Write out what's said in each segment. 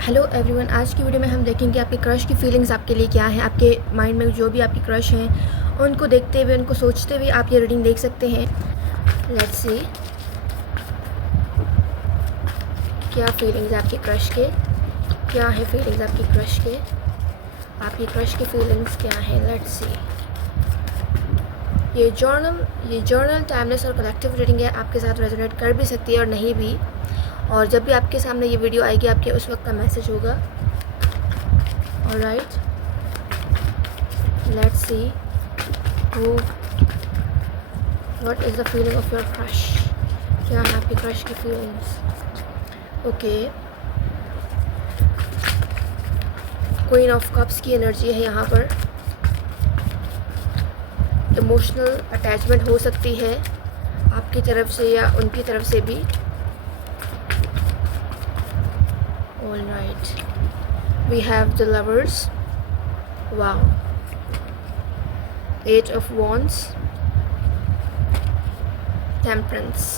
Hello everyone, आज की video में हम देखेंगे आपके क्रश की फीलिंग्स आपके लिए क्या हैं। आपके माइंड में जो भी आपकी क्रश हैं उनको देखते हुए, उनको सोचते हुए आप ये रीडिंग देख सकते हैं। लेट्स सी क्या फीलिंग्स आपके क्रश के, क्या है फीलिंग्स आपकी क्रश के, आपकी क्रश की फीलिंग्स क्या है। Let's see. ये जर्नल टाइमलेस और कलेक्टिव रीडिंग है, आपके साथ रेजोनेट कर भी सकती है और नहीं भी। और जब भी आपके सामने ये वीडियो आएगी आपके उस वक्त का मैसेज होगा। Alright, let's see what is the feeling of your crush. क्या है आपकी क्रश की feelings. Okay, queen of cups की एनर्जी है यहाँ पर। इमोशनल अटैचमेंट हो सकती है आपकी तरफ से या उनकी तरफ से भी। Alright, we have the lovers. Wow, 8 of wands, temperance।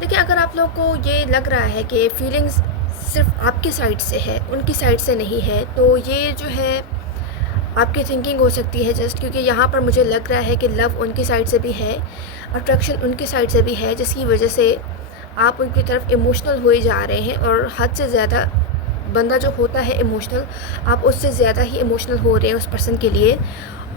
देखिए, अगर आप लोग को ये लग रहा है कि फीलिंग्स सिर्फ आपकी साइड से है, उनकी साइड से नहीं है, तो ये जो है आपकी थिंकिंग हो सकती है जस्ट, क्योंकि यहाँ पर मुझे लग रहा है कि लव उनकी साइड से भी है, अट्रैक्शन उनकी साइड से भी है, जिसकी वजह से आप उनकी तरफ इमोशनल हुए जा रहे हैं। और हद से ज़्यादा बंदा जो होता है इमोशनल, आप उससे ज़्यादा ही इमोशनल हो रहे हैं उस पर्सन के लिए।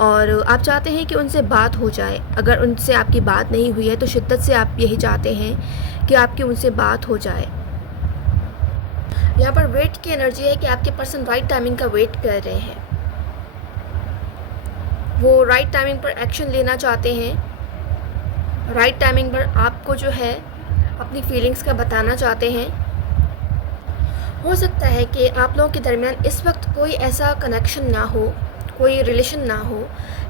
और आप चाहते हैं कि उनसे बात हो जाए। अगर उनसे आपकी बात नहीं हुई है तो शिद्दत से आप यही चाहते हैं कि आपकी उनसे बात हो जाए। यहाँ पर वेट की एनर्जी है कि आपके पर्सन राइट टाइमिंग का वेट कर रहे हैं। वो राइट टाइमिंग पर एक्शन लेना चाहते हैं, राइट टाइमिंग पर आपको जो है अपनी फीलिंग्स का बताना चाहते हैं। हो सकता है कि आप लोगों के दरमियान इस वक्त कोई ऐसा कनेक्शन ना हो, कोई रिलेशन ना हो,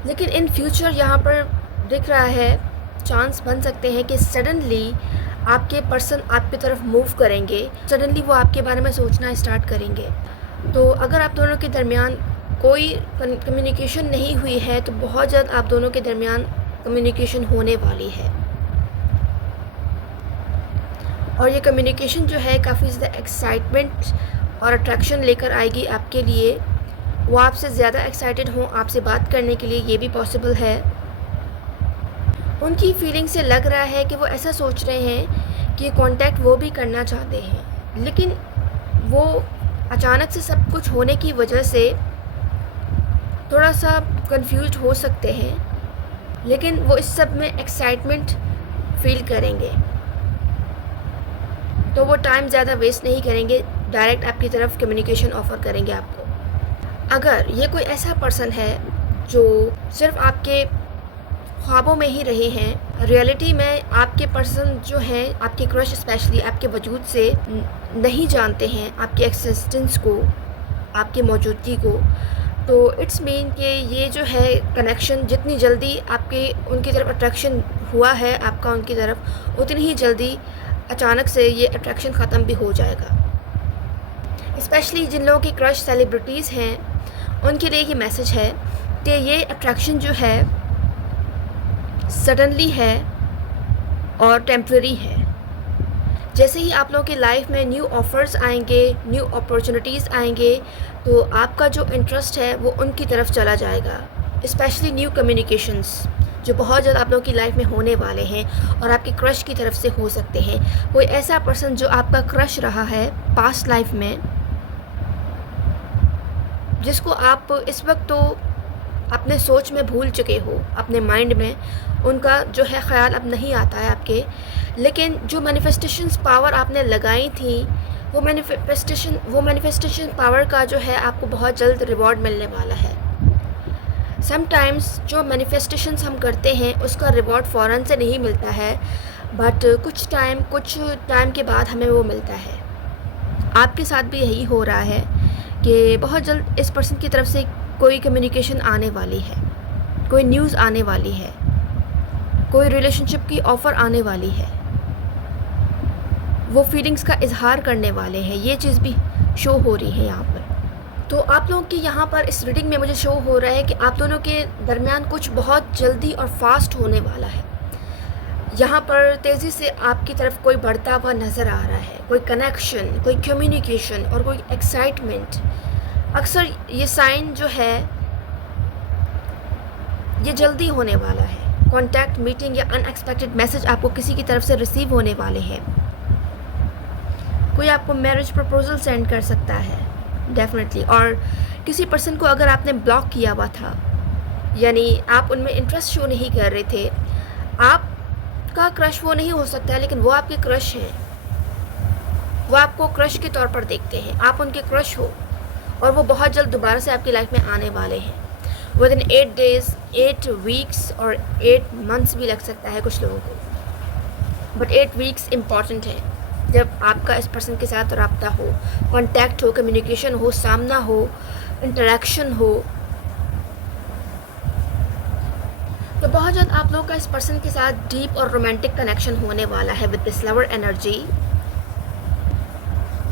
लेकिन इन फ्यूचर यहाँ पर दिख रहा है, चांस बन सकते हैं कि सडनली आपके पर्सन आपकी तरफ मूव करेंगे, सडनली वो आपके बारे में सोचना स्टार्ट करेंगे। तो अगर आप दोनों के दरमियान कोई कम्युनिकेशन नहीं हुई है तो बहुत जल्द आप दोनों के दरमियान कम्युनिकेशन होने वाली है। और ये कम्युनिकेशन जो है काफ़ी ज़्यादा एक्साइटमेंट और अट्रैक्शन लेकर आएगी आपके लिए। वो आपसे ज़्यादा एक्साइटेड हों आपसे बात करने के लिए, ये भी पॉसिबल है। उनकी फीलिंग से लग रहा है कि वो ऐसा सोच रहे हैं कि कांटेक्ट वो भी करना चाहते हैं, लेकिन वो अचानक से सब कुछ होने की वजह से थोड़ा सा कंफ्यूज्ड हो सकते हैं, लेकिन वो इस सब में एक्साइटमेंट फील करेंगे। तो वो टाइम ज़्यादा वेस्ट नहीं करेंगे, डायरेक्ट आपकी तरफ कम्युनिकेशन ऑफ़र करेंगे आपको। अगर ये कोई ऐसा पर्सन है जो सिर्फ आपके ख्वाबों में ही रहे हैं, रियलिटी में आपके पर्सन जो हैं, आपके क्रश स्पेशली आपके वजूद से नहीं जानते हैं, आपकी एक्सिस्टेंस को, आपकी मौजूदगी को, तो इट्स मीन कि ये जो है कनेक्शन जितनी जल्दी आपके उनकी तरफ अट्रैक्शन हुआ है आपका उनकी तरफ, उतनी ही जल्दी अचानक से ये अट्रैक्शन ख़त्म भी हो जाएगा। स्पेशली जिन लोगों की क्रश सेलिब्रिटीज़ हैं उनके लिए ये मैसेज है कि ये अट्रैक्शन जो है सडनली है और टेम्प्रेरी है। जैसे ही आप लोगों की लाइफ में न्यू ऑफ़र्स आएंगे, न्यू अपॉर्चुनिटीज़ आएंगे, तो आपका जो इंटरेस्ट है वो उनकी तरफ चला जाएगा। स्पेशली न्यू कम्युनिकेशंस जो बहुत जल्द आप लोगों की लाइफ में होने वाले हैं और आपके क्रश की तरफ से हो सकते हैं। कोई ऐसा पर्सन जो आपका क्रश रहा है पास्ट लाइफ में, जिसको आप इस वक्त तो अपने सोच में भूल चुके हो, अपने माइंड में उनका जो है ख्याल अब नहीं आता है आपके, लेकिन जो मैनिफेस्टेशंस पावर आपने लगाई थी वो मैनिफेस्टेशन पावर का जो है आपको बहुत जल्द रिवॉर्ड मिलने वाला है। समटाइम्स जो मैनिफेस्टेशंस हम करते हैं उसका रिवॉर्ड फ़ौरन से नहीं मिलता है, बट कुछ टाइम के बाद हमें वो मिलता है। आपके साथ भी यही हो रहा है कि बहुत जल्द इस पर्सन की तरफ से कोई कम्युनिकेशन आने वाली है, कोई न्यूज़ आने वाली है, कोई रिलेशनशिप की ऑफ़र आने वाली है, वो फीलिंग्स का इजहार करने वाले हैं। ये चीज़ भी शो हो रही है यहाँ पर। तो आप लोगों के यहाँ पर इस रीडिंग में मुझे शो हो रहा है कि आप दोनों के दरमियान कुछ बहुत जल्दी और फास्ट होने वाला है। यहाँ पर तेज़ी से आपकी तरफ कोई बढ़ता हुआ नज़र आ रहा है, कोई कनेक्शन, कोई कम्युनिकेशन और कोई एक्साइटमेंट। अक्सर ये साइन जो है ये जल्दी होने वाला है। कॉन्टैक्ट, मीटिंग या अनएक्सपेक्टेड मैसेज आपको किसी की तरफ से रिसीव होने वाले हैं। कोई आपको मैरिज प्रपोजल सेंड कर सकता है डेफिनेटली। और किसी पर्सन को अगर आपने ब्लॉक किया हुआ था, यानी आप उनमें इंटरेस्ट शो नहीं कर रहे थे, आपका क्रश वो नहीं हो सकता है लेकिन वो आपके क्रश हैं, वो आपको क्रश के तौर पर देखते हैं, आप उनके क्रश हो और वो बहुत जल्द दोबारा से आपकी लाइफ में आने वाले हैं। विदिन 8 days, 8 weeks और 8 months भी लग सकता है कुछ लोगों को, बट 8 weeks इम्पॉर्टेंट है जब आपका इस पर्सन के साथ रब्ता हो, कांटेक्ट हो, कम्युनिकेशन हो, सामना हो, इंटरेक्शन हो। तो बहुत जल्द आप लोगों का इस पर्सन के साथ डीप और रोमांटिक कनेक्शन होने वाला है with this lover energy.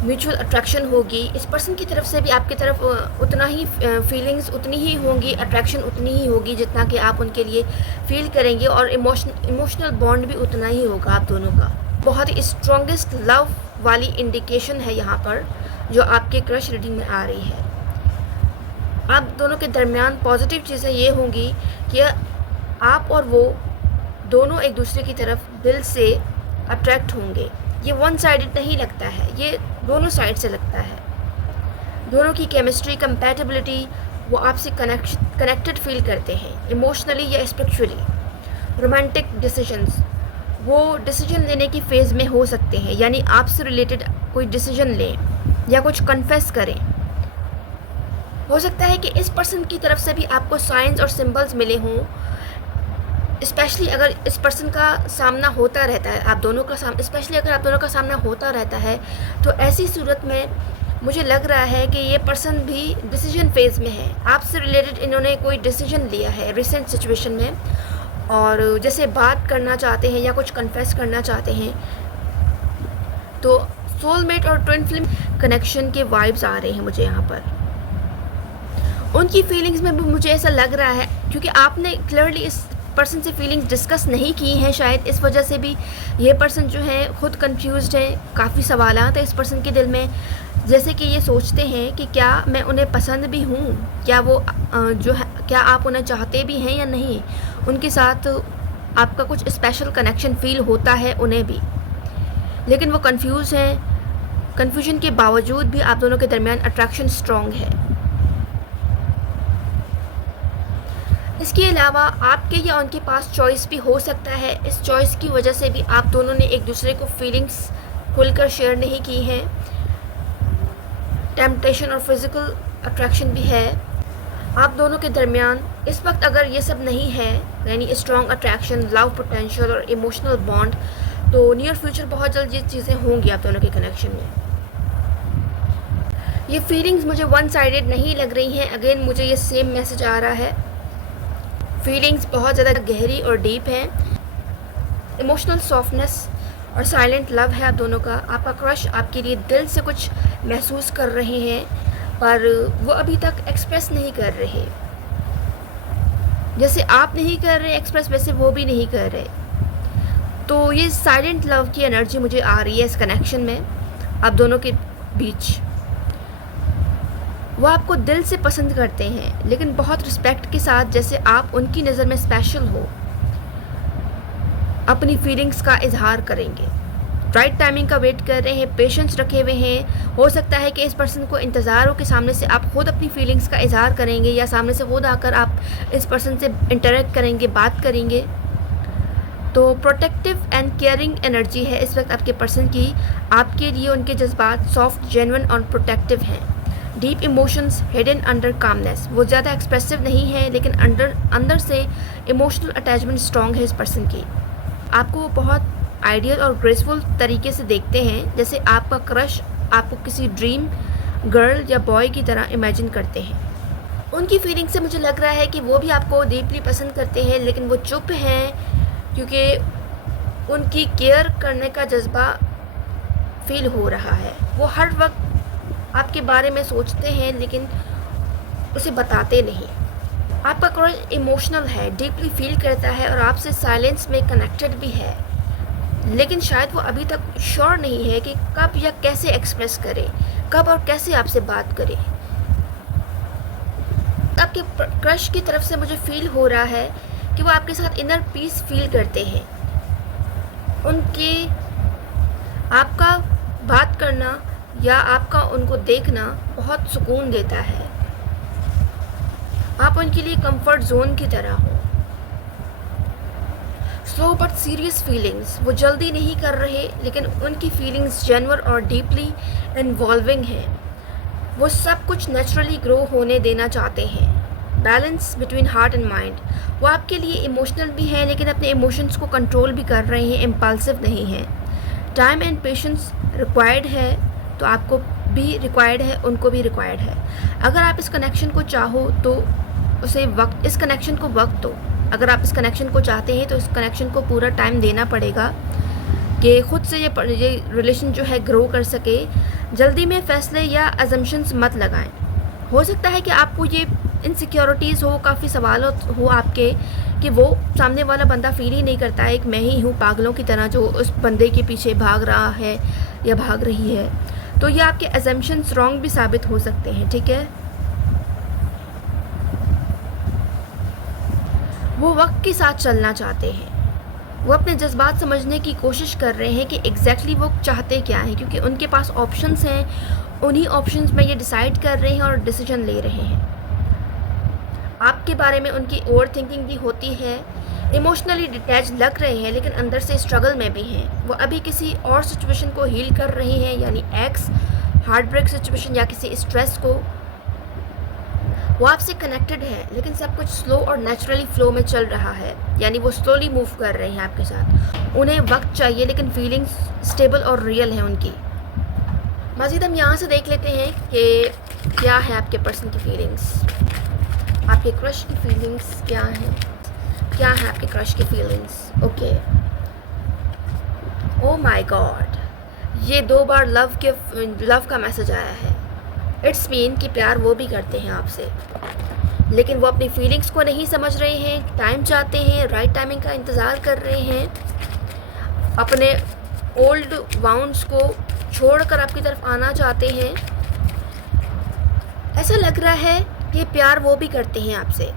Mutual attraction होगी, इस पर्सन की तरफ से भी आपकी तरफ उतना ही फीलिंग्स उतनी ही होंगी, अट्रैक्शन उतनी ही होगी जितना कि आप उनके लिए फील करेंगे, और इमोशनल बॉन्ड भी उतना ही होगा आप दोनों का। बहुत ही स्ट्रॉन्गेस्ट लव वाली इंडिकेशन है यहाँ पर जो आपके क्रश रीडिंग में आ रही है। आप दोनों के दरमियान पॉजिटिव चीज़ें ये होंगी कि आप और वो दोनों एक दूसरे की तरफ दिल से अट्रैक्ट होंगे। ये वन साइडेड नहीं लगता है, ये दोनों साइड से लगता है। दोनों की केमिस्ट्री, कंपैटिबिलिटी, वो आपसे कनेक्टेड फील करते हैं इमोशनली या स्पिरिचुअली। रोमांटिक डिसीजंस, वो डिसीजन लेने की फेज़ में हो सकते हैं, यानी आपसे रिलेटेड कोई डिसीजन लें या कुछ कन्फेस करें। हो सकता है कि इस पर्सन की तरफ से भी आपको साइंस और सिंबल्स मिले हों, स्पेशली अगर इस पर्सन का सामना होता रहता है, आप दोनों का स्पेशली अगर आप दोनों का सामना होता रहता है, तो ऐसी सूरत में मुझे लग रहा है कि ये पर्सन भी डिसीजन फेज़ में है। आपसे रिलेटेड इन्होंने कोई डिसीजन लिया है रिसेंट सिचुएशन में, और जैसे बात करना चाहते हैं या कुछ कन्फेस करना चाहते हैं। तो सोलमेट और ट्विन फ्लेम कनेक्शन के वाइब्स आ रहे हैं मुझे यहाँ पर। उनकी फीलिंग्स में भी मुझे ऐसा लग रहा है, क्योंकि आपने क्लियरली इस पर्सन से फीलिंग्स डिस्कस नहीं की हैं, शायद इस वजह से भी ये पर्सन जो है खुद कंफ्यूज्ड है। काफ़ी सवालात है इस पर्सन के दिल में, जैसे कि ये सोचते हैं कि क्या मैं उन्हें पसंद भी हूँ, क्या वो जो है, क्या आप उन्हें चाहते भी हैं या नहीं, उनके साथ आपका कुछ स्पेशल कनेक्शन फील होता है उन्हें भी, लेकिन वो कंफ्यूज हैं। कन्फ्यूजन के बावजूद भी आप दोनों के दरमियान अट्रैक्शन स्ट्रॉन्ग है। इसके अलावा आपके या उनके पास चॉइस भी हो सकता है। इस चॉइस की वजह से भी आप दोनों ने एक दूसरे को फीलिंग्स खुलकर शेयर नहीं की हैं। टेम्पटेशन और फिज़िकल अट्रैक्शन भी है आप दोनों के दरमियान। इस वक्त अगर ये सब नहीं है, यानी स्ट्रॉन्ग अट्रैक्शन, लव पोटेंशियल और इमोशनल बॉन्ड, तो नियर फ्यूचर बहुत जल्द ये चीज़ें होंगी आप दोनों के कनेक्शन में। ये फीलिंग्स मुझे वन साइडेड नहीं लग रही हैं। अगेन मुझे ये सेम मैसेज आ रहा है, फीलिंग्स बहुत ज़्यादा गहरी और डीप हैं। इमोशनल सॉफ्टनेस और साइलेंट लव है आप दोनों का। आपका क्रश आपके लिए दिल से कुछ महसूस कर रहे हैं, पर वो अभी तक एक्सप्रेस नहीं कर रहे। जैसे आप नहीं कर रहे एक्सप्रेस, वैसे वो भी नहीं कर रहे। तो ये साइलेंट लव की एनर्जी मुझे आ रही है इस कनेक्शन में आप दोनों के बीच। वो आपको दिल से पसंद करते हैं, लेकिन बहुत रिस्पेक्ट के साथ, जैसे आप उनकी नज़र में स्पेशल हो। अपनी फीलिंग्स का इजहार करेंगे, राइट टाइमिंग का वेट कर रहे हैं, पेशेंस रखे हुए हैं। हो सकता है कि इस पर्सन को इंतज़ार हो कि सामने से आप खुद अपनी फीलिंग्स का इजहार करेंगे, या सामने से खुद आकर आप इस पर्सन से इंटरेक्ट करेंगे, बात करेंगे। तो प्रोटेक्टिव एंड केयरिंग एनर्जी है इस वक्त आपके पर्सन की। आपके लिए उनके जज्बात सॉफ्ट, जेन्युइन और प्रोटेक्टिव हैं। Deep emotions hidden under calmness, वो ज़्यादा एक्सप्रेसिव नहीं है, लेकिन अंदर से इमोशनल अटैचमेंट स्ट्रॉन्ग है इस पर्सन की। आपको वो बहुत आइडियल और ग्रेसफुल तरीके से देखते हैं, जैसे आपका क्रश आपको किसी ड्रीम गर्ल या बॉय की तरह इमेजिन करते हैं। उनकी फीलिंग से मुझे लग रहा है कि वो भी आपको डीपली पसंद करते हैं, लेकिन वो चुप हैं, क्योंकि उनकी केयर करने का जज्बा फील हो रहा है। वो हर वक्त आपके बारे में सोचते हैं, लेकिन उसे बताते नहीं। आपका क्रश इमोशनल है, डीपली फील करता है और आपसे साइलेंस में कनेक्टेड भी है। लेकिन शायद वो अभी तक श्योर नहीं है कि कब या कैसे एक्सप्रेस करे, कब और कैसे आपसे बात करे। आपके क्रश की तरफ से मुझे फील हो रहा है कि वो आपके साथ इनर पीस फील करते हैं। उनके आपका बात करना या आपका उनको देखना बहुत सुकून देता है। आप उनके लिए कंफर्ट जोन की तरह हो। स्लो बट सीरियस फीलिंग्स, वो जल्दी नहीं कर रहे, लेकिन उनकी फीलिंग्स जेन्युइन और डीपली इन्वॉल्विंग हैं। वो सब कुछ नेचुरली ग्रो होने देना चाहते हैं। Balance between heart and mind, वो आपके लिए इमोशनल भी हैं लेकिन अपने इमोशंस को कंट्रोल भी कर रहे हैं, इम्पल्सिव नहीं हैं। टाइम एंड पेशेंस रिक्वायर्ड है, तो आपको भी रिक्वायर्ड है, उनको भी रिक्वायर्ड है। अगर आप इस कनेक्शन को चाहो तो उसे वक्त, इस कनेक्शन को वक्त दो। अगर आप इस कनेक्शन को चाहते हैं तो इस कनेक्शन को पूरा टाइम देना पड़ेगा कि खुद से ये रिलेशन जो है ग्रो कर सके। जल्दी में फ़ैसले या अजम्पशंस मत लगाएं। हो सकता है कि आपको ये इनसिक्योरिटीज़ हो, काफ़ी सवाल हो आपके कि वो सामने वाला बंदा फील ही नहीं करता है, एक मैं ही हूँ पागलों की तरह जो उस बंदे के पीछे भाग रहा है या भाग रही है। तो ये आपके अजम्पशंस रॉन्ग भी साबित हो सकते हैं, ठीक है। वो वक्त के साथ चलना चाहते हैं। वो अपने जज्बात समझने की कोशिश कर रहे हैं कि एग्जैक्टली वो चाहते क्या हैं, क्योंकि उनके पास ऑप्शंस हैं। उन्हीं ऑप्शंस में ये डिसाइड कर रहे हैं और डिसीजन ले रहे हैं। आपके बारे में उनकी ओवर थिंकिंग भी होती है। इमोशनली डिटैच लग रहे हैं लेकिन अंदर से स्ट्रगल में भी हैं। वो अभी किसी और सिचुएशन को हील कर रहे हैं, यानी एक्स, हार्ट ब्रेक सिचुएशन या किसी स्ट्रेस को। वो आपसे कनेक्टेड है लेकिन सब कुछ स्लो और नेचुरली फ्लो में चल रहा है, यानी वो स्लोली मूव कर रहे हैं आपके साथ। उन्हें वक्त चाहिए लेकिन फीलिंग्स स्टेबल और रियल है उनकी। मज़ीद हम यहाँ से देख लेते हैं कि क्या है आपके पर्सन की फीलिंग्स, आपके क्रश की फीलिंग्स क्या हैं, क्या है आपके क्रश की feelings. Okay, oh my God, ये 2 बार लव का मैसेज आया है। इट्स मीन कि प्यार वो भी करते हैं आपसे, लेकिन वो अपनी फीलिंग्स को नहीं समझ रहे हैं, टाइम चाहते हैं, राइट टाइमिंग का इंतज़ार कर रहे हैं, अपने ओल्ड वाउंड्स को छोड़कर आपकी तरफ आना चाहते हैं। ऐसा लग रहा है कि प्यार वो भी करते हैं आपसे,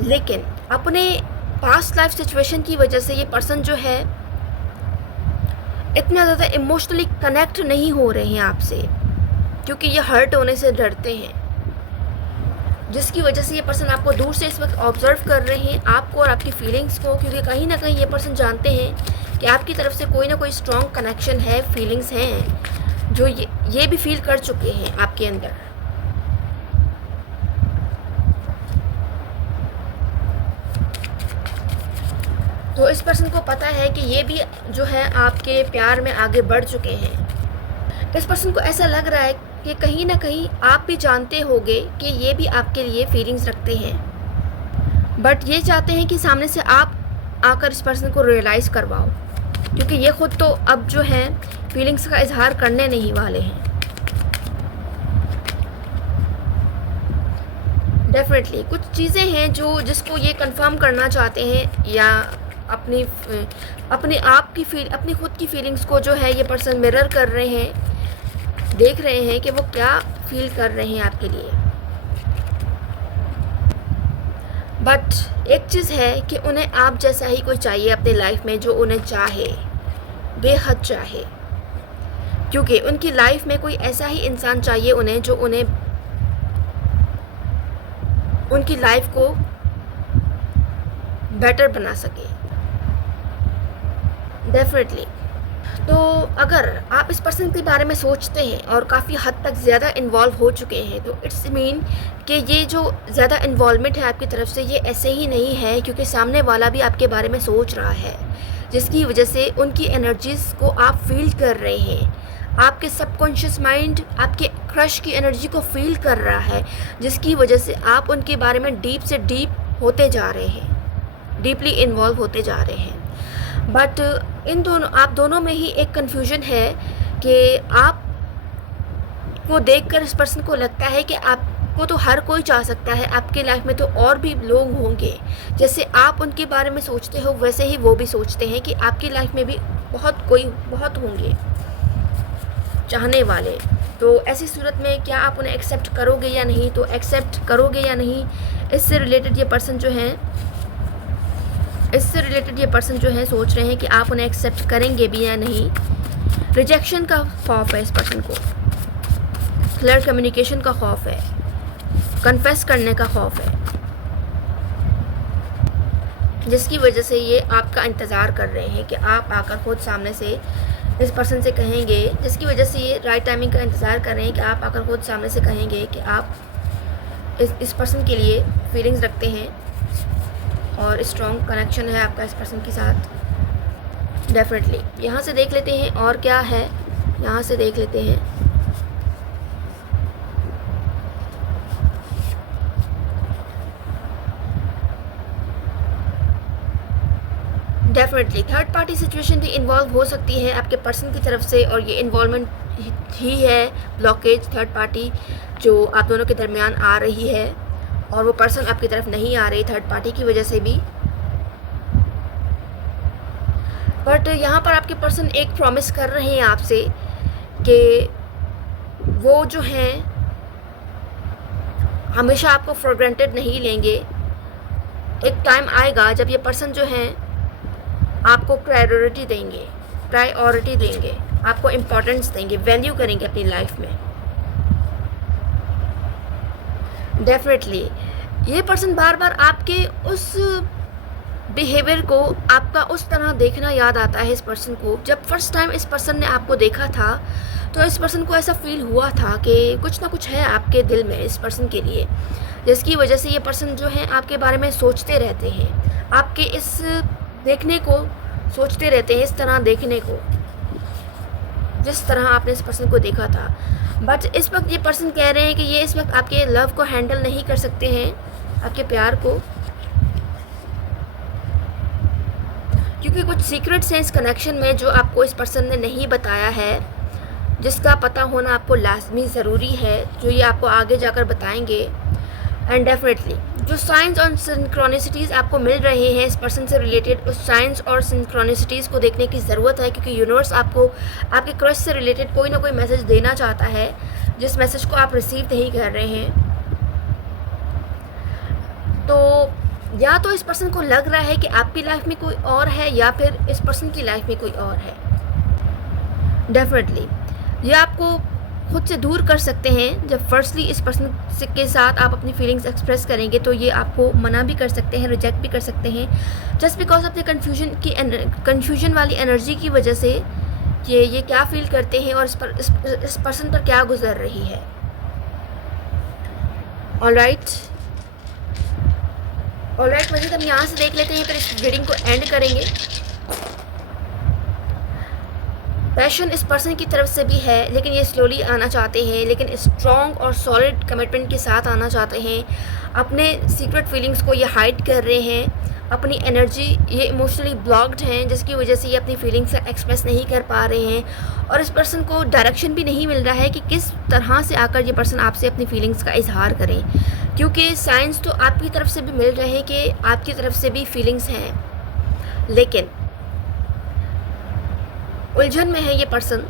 लेकिन अपने पास्ट लाइफ सिचुएशन की वजह से ये पर्सन जो है इतना ज़्यादा इमोशनली कनेक्ट नहीं हो रहे हैं आपसे, क्योंकि ये हर्ट होने से डरते हैं, जिसकी वजह से ये पर्सन आपको दूर से इस वक्त ऑब्जर्व कर रहे हैं, आपको और आपकी फीलिंग्स को, क्योंकि कहीं ना कहीं ये पर्सन जानते हैं कि आपकी तरफ से कोई ना कोई स्ट्रॉन्ग कनेक्शन है, फीलिंग्स हैं जो ये भी फील कर चुके हैं आपके अंदर। तो इस पर्सन को पता है कि ये भी जो है आपके प्यार में आगे बढ़ चुके हैं। इस पर्सन को ऐसा लग रहा है कि कहीं ना कहीं आप भी जानते होंगे कि ये भी आपके लिए फीलिंग्स रखते हैं, बट ये चाहते हैं कि सामने से आप आकर इस पर्सन को रियलाइज़ करवाओ, क्योंकि ये ख़ुद तो अब जो है फीलिंग्स का इजहार करने नहीं वाले हैं। डेफिनेटली कुछ चीज़ें हैं जिसको ये कंफर्म करना चाहते हैं, या अपनी अपनी खुद की फीलिंग्स को जो है ये पर्सन मिरर कर रहे हैं, देख रहे हैं कि वो क्या फील कर रहे हैं आपके लिए। बट एक चीज़ है कि उन्हें आप जैसा ही कोई चाहिए अपने लाइफ में, जो उन्हें चाहे, बेहद चाहे, क्योंकि उनकी लाइफ में कोई ऐसा ही इंसान चाहिए उन्हें जो उन्हें उनकी लाइफ को बेटर बना सके। डेफिनेटली। तो अगर आप इस पर्सन के बारे में सोचते हैं और काफ़ी हद तक ज़्यादा इन्वॉल्व हो चुके हैं, तो इट्स मीन कि ये जो ज़्यादा इन्वॉल्वमेंट है आपकी तरफ से, ये ऐसे ही नहीं है, क्योंकि सामने वाला भी आपके बारे में सोच रहा है, जिसकी वजह से उनकी एनर्जीज़ को आप फील कर रहे हैं। आपके सबकॉन्शियस माइंड आपके क्रश की एनर्जी को फील कर रहा है, जिसकी वजह से आप उनके बारे में डीप से डीप होते जा रहे हैं, डीपली इन्वॉल्व होते जा रहे हैं। बट आप दोनों में ही एक कन्फ्यूजन है कि आप को देखकर इस पर्सन को लगता है कि आपको तो हर कोई चाह सकता है, आपके लाइफ में तो और भी लोग होंगे, जैसे आप उनके बारे में सोचते हो वैसे ही वो भी सोचते हैं कि आपकी लाइफ में भी बहुत होंगे चाहने वाले। तो ऐसी सूरत में क्या आप उन्हें एक्सेप्ट करोगे या नहीं? तो एक्सेप्ट करोगे या नहीं, इससे रिलेटेड ये पर्सन जो है सोच रहे हैं कि आप उन्हें एक्सेप्ट करेंगे भी या नहीं। रिजेक्शन का खौफ है इस पर्सन को, क्लियर कम्युनिकेशन का खौफ है, कन्फेस करने का खौफ है, जिसकी वजह से ये आपका इंतज़ार कर रहे हैं कि आप आकर खुद सामने से इस पर्सन से कहेंगे, जिसकी वजह से ये राइट टाइमिंग का इंतज़ार कर रहे हैं कि आप आकर खुद सामने से कहेंगे कि आप इस पर्सन के लिए फीलिंग्स रखते हैं और स्ट्रॉन्ग कनेक्शन है आपका इस पर्सन के साथ। डेफिनेटली यहाँ से देख लेते हैं और क्या है, यहाँ से देख लेते हैं। डेफिनेटली थर्ड पार्टी सिचुएशन भी इन्वॉल्व हो सकती है आपके पर्सन की तरफ से, और ये इन्वॉल्वमेंट ही है ब्लॉकेज, थर्ड पार्टी जो आप दोनों के दरमियान आ रही है और वो पर्सन आपकी तरफ नहीं आ रही थर्ड पार्टी की वजह से भी। बट यहाँ पर आपके पर्सन एक प्रॉमिस कर रहे हैं आपसे कि वो जो हैं हमेशा आपको फॉर ग्रांटेड नहीं लेंगे। एक टाइम आएगा जब ये पर्सन जो हैं आपको प्रायोरिटी देंगे, आपको इम्पोर्टेंस देंगे, वैल्यू करेंगे अपनी लाइफ में। डेफिनेटली ये पर्सन बार बार आपके उस बिहेवियर को, आपका उस तरह देखना याद आता है इस पर्सन को। जब फर्स्ट टाइम इस पर्सन ने आपको देखा था तो इस पर्सन को ऐसा फील हुआ था कि कुछ ना कुछ है आपके दिल में इस पर्सन के लिए, जिसकी वजह से ये पर्सन जो है आपके बारे में सोचते रहते हैं, आपके इस देखने को सोचते रहते हैं, इस तरह देखने को जिस तरह आपने इस पर्सन को देखा था। बट इस वक्त ये पर्सन कह रहे हैं कि ये इस वक्त आपके लव को हैंडल नहीं कर सकते हैं, आपके प्यार को, क्योंकि कुछ सीक्रेट्स हैं इस कनेक्शन में जो आपको इस पर्सन ने नहीं बताया है, जिसका पता होना आपको लाजमी ज़रूरी है, जो ये आपको आगे जाकर बताएंगे। एंड डेफिनेटली जो साइंस और सिंक्रोनिसिटीज़ आपको मिल रहे हैं इस पर्सन से रिलेटेड, उस साइंस और सिंक्रोनिसिटीज़ को देखने की ज़रूरत है, क्योंकि यूनिवर्स आपको आपके क्रश से रिलेटेड कोई ना कोई मैसेज देना चाहता है, जिस मैसेज को आप रिसीव नहीं कर रहे हैं। तो या तो इस पर्सन को लग रहा है कि आपकी लाइफ में कोई और है, या फिर इस पर्सन की लाइफ में कोई और है। डेफिनेटली ये आपको खुद से दूर कर सकते हैं। जब फर्स्टली इस पर्सन के साथ आप अपनी फीलिंग्स एक्सप्रेस करेंगे तो ये आपको मना भी कर सकते हैं, रिजेक्ट भी कर सकते हैं, जस्ट बिकॉज अपने कन्फ्यूजन वाली एनर्जी की वजह से कि ये क्या फील करते हैं और इस पर्सन पर क्या गुजर रही है। ऑलराइट, मज़ीद हम यहाँ से देख लेते हैं, फिर इस रीडिंग को एंड करेंगे। पैशन इस पर्सन की तरफ से भी है, लेकिन ये स्लोली आना चाहते हैं, लेकिन स्ट्रॉन्ग और सॉलिड कमिटमेंट के साथ आना चाहते हैं। अपने सीक्रेट फीलिंग्स को ये हाइड कर रहे हैं, अपनी एनर्जी, ये इमोशनली ब्लॉक्ड हैं, जिसकी वजह से ये अपनी फीलिंग्स एक्सप्रेस नहीं कर पा रहे हैं। और इस पर्सन को डायरेक्शन भी नहीं मिल रहा है कि किस तरह से आकर ये पर्सन आपसे अपनी फीलिंग्स का इजहार करें, क्योंकि साइंस तो आपकी तरफ से भी मिल रहे हैं कि आपकी तरफ से भी फीलिंग्स हैं, लेकिन उलझन में है ये पर्सन,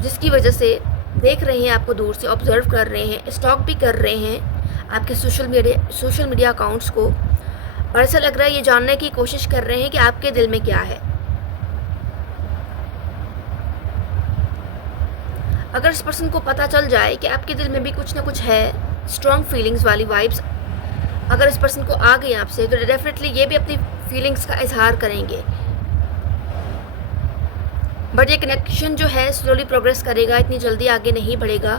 जिसकी वजह से देख रहे हैं आपको दूर से, ऑब्जर्व कर रहे हैं, स्टॉक भी कर रहे हैं आपके सोशल मीडिया अकाउंट्स को, और ऐसा लग रहा है ये जानने की कोशिश कर रहे हैं कि आपके दिल में क्या है। अगर इस पर्सन को पता चल जाए कि आपके दिल में भी कुछ ना कुछ है, स्ट्रॉन्ग फीलिंग्स वाली वाइब्स अगर इस पर्सन को आ गई आपसे, तो डेफिनेटली ये भी अपनी फीलिंग्स का इजहार करेंगे। बट ये कनेक्शन जो है स्लोली प्रोग्रेस करेगा, इतनी जल्दी आगे नहीं बढ़ेगा,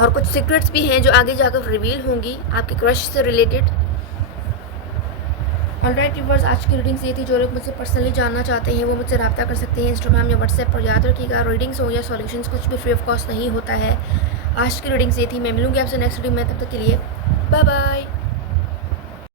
और कुछ सीक्रेट्स भी हैं जो आगे जाकर रिवील होंगी आपके क्रश से रिलेटेड। ऑलराइट व्यूअर्स, आज की रीडिंग्स ये थी। जो लोग मुझसे पर्सनली जानना चाहते हैं वो मुझसे रब्ता कर सकते हैं इंस्टाग्राम या व्हाट्सएप पर। याद रखिएगा, रीडिंग्स हो या सॉल्यूशंस कुछ भी फ्री ऑफ कॉस्ट नहीं होता है। आज की रीडिंग्स ये थी। मैं मिलूंगी आपसे नेक्स्ट रीडिंग में, तब तक के लिए बाय बाय।